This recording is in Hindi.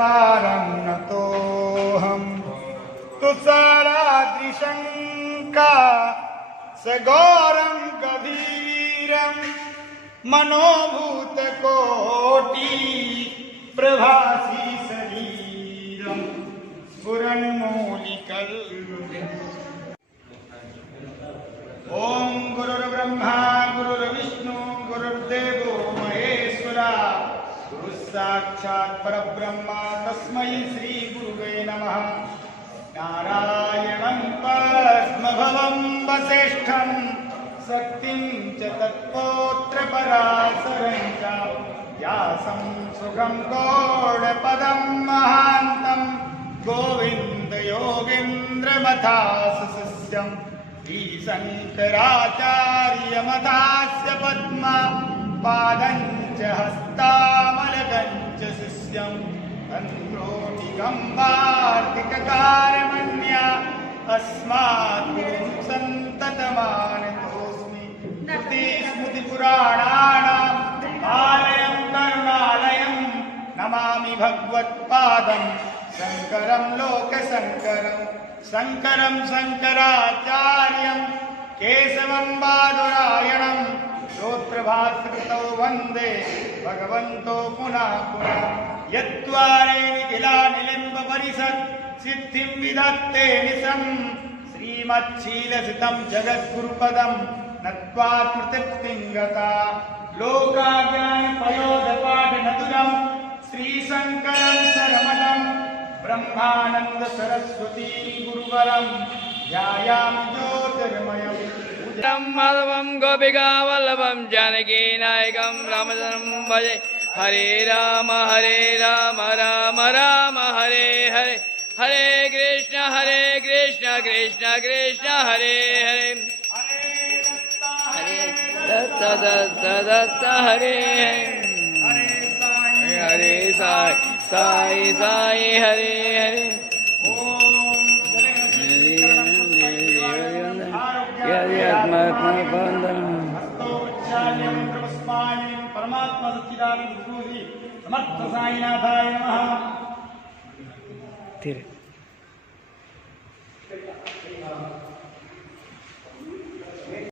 पारं नतोऽहम् तुषाराद्रिशङ्का सगौरं गभीरं मनोभूतकोटि प्रभासी शरीरं स्फुरन्मूलिकल्। ओम गुरुर्ब्रह्मा गुरुर्विष्णु गुरुर्देवो महेश्वरा गुरु साक्षात् परब्रह्मा तस्मै श्री गुरुवे नमः। नारायणं पद्मभवं वसिष्ठं शक्तिं च तत्पौत्र पराशरं च व्यासं सुखं गौडपदं महान्तं गोविन्द योगीन्द्रमथासशिष्यम् शंकराचार्यमथास्य पद्मा पादञ्च हस्तामलकञ्च शिष्यं तन्त्रोटिकम्बार्तिककारमन्या अस्मात् गुरुं सन्ततमानतोऽस्मि। श्रुतिस्मृतिपुराणानाम् आलयं करुणालयं नमामि भगवत्पादं शङ्करं लोकशङ्करम्। शङ्करं शङ्कराचार्यं केशवं बादरायणं श्रोत्रभास्कृतौ वन्दे भगवन्तो पुनः पुनः। यद्वारे निखिलानिलिम्बपरिषत् सिद्धिं विधत्ते निशं श्रीमच्छीलसितं जगद्गुरुपदं नत्वा स्मृतिप्तिं गता। लोकाज्ञानपयोधपाठनतुरं श्रीशङ्करं शरमणं ब्रह्मानंद सरस्वती गुरुवरं ध्यायामि ज्योतिर्मयम्। माधवं गोपिका वल्लभं जानकी नायकं रामचन्द्रं भजे। हरे राम राम राम हरे हरे हरे कृष्ण कृष्ण कृष्ण हरे हरे हरे दत्त दत्त दत्त हरे हरे साई साई साई हरे हरे। परमात्मा सच्चिदानंद गुरु समर्थ साईनाथाय नमः।